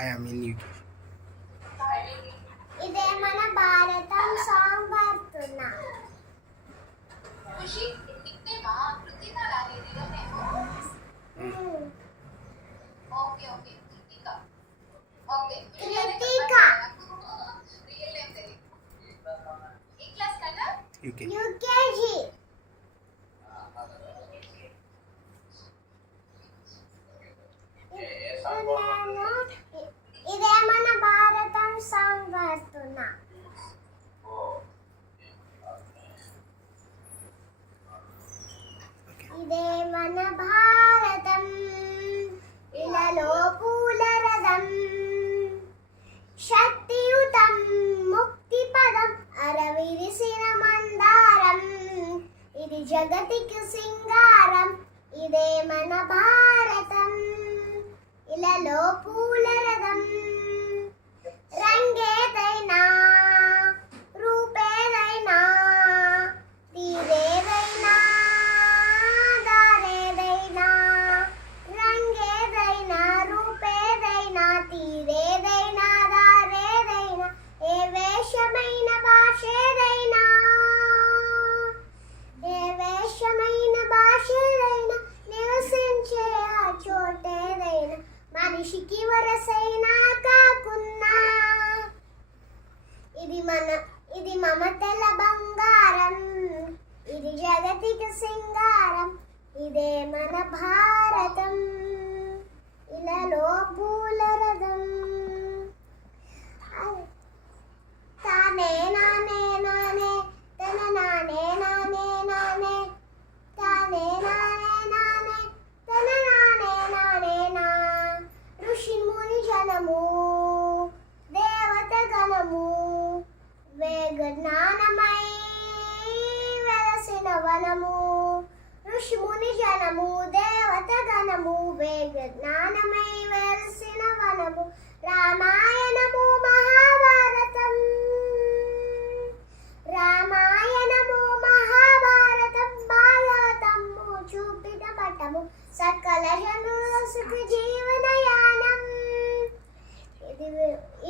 I am in UK. ఇదే మన భారతం song పాడుతున్నా. UKG. ఇదే మన భారతం సాంగ్ పాడుతున్నా. ఇదే మన భారతం ఇలలో పూల రథం, శక్తియుతం ముక్తి పదం అరవిరిసిన మందారం, ఇది జగతికి సింగారం. ఇదే మన భారతం ఇలలో పూల రథం, రంగేదైనా రూపేదైనా తీరేదైనా దారేదైనా, రంగేదైనా రూపేదైనా తీరేదైనా దారేదైనా, ఏ వేషమైన భాషేదైనా, ఏ వేషమైన భాషేదైనా, నివసించే ఆ చోటేదైనా, మనిషికి వరసైనా కాకున్నా, ఇది మమతల బంగారం, ఇది జగతికి సింగారం. ఇదే మన భారతం ఇలలో పూల రథం. తానే నానే నానే తన నానే నానే నానే, తానే నానే నానే తన నానే నానే నా, ఋషి ముని జనము దేవత గణము, వేగ జ్ఞానమై వెలసిన వనము, ఋషి ముని జనము దేవత గణము, వేగ జ్ఞానమై వెలసిన వనము, రామాయణము మహాభారతం, రామాయణము మహాభారతం, భారతము చూపిన పటము, సకల జనుల సుఖ జీవనయానం.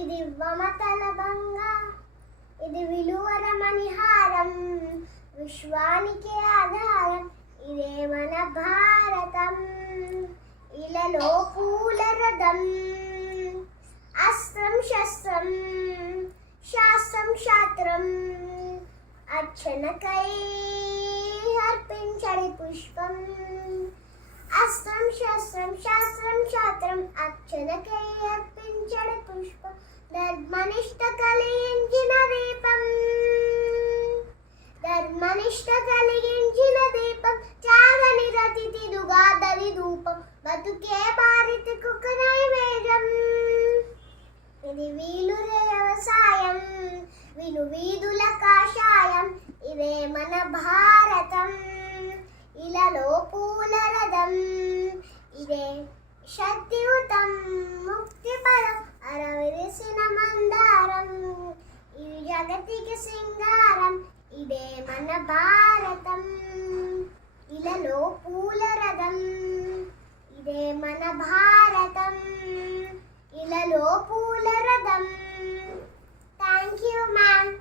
ఇది మమతల బంగా, ఇది విలువర మణిహారం, విశ్వానికి ఆధారం. ఇదే మన భారతం ఇలలో పూల రథం, అస్త్రం శస్త్రం శాస్త్రం శాస్త్రం, అర్చనకై అర్పించడి పుష్పం, అస్త్రం శస్త్రం శాస్త్రం శాస్త్రం, అర్చనకై అర్పించడి పుష్పం, ధర్మనిష్ట కలిగించిన దీపం, ధర్మనిష్ట కలిగించిన దీపం, త్యాగని రతిథిదుగా దరి ధూపం, బతుకే భారతికి ఒక నైవేద్యం. ఇది వీలుర వ్యవసాయం విను వీధుల కాషాయం, ఇదే మన భారతం ఇలలో పూల రథం, ఇదే శక్తియుతం ముక్తి పదం అరవిరిసిన మందారం, ఇది జగతికి సింగారం. ఇదే మన భారతం ఇలలో పూల రథం, ఇదే మన భారతం ఇలలో పూల రథం. Thank you ma'am.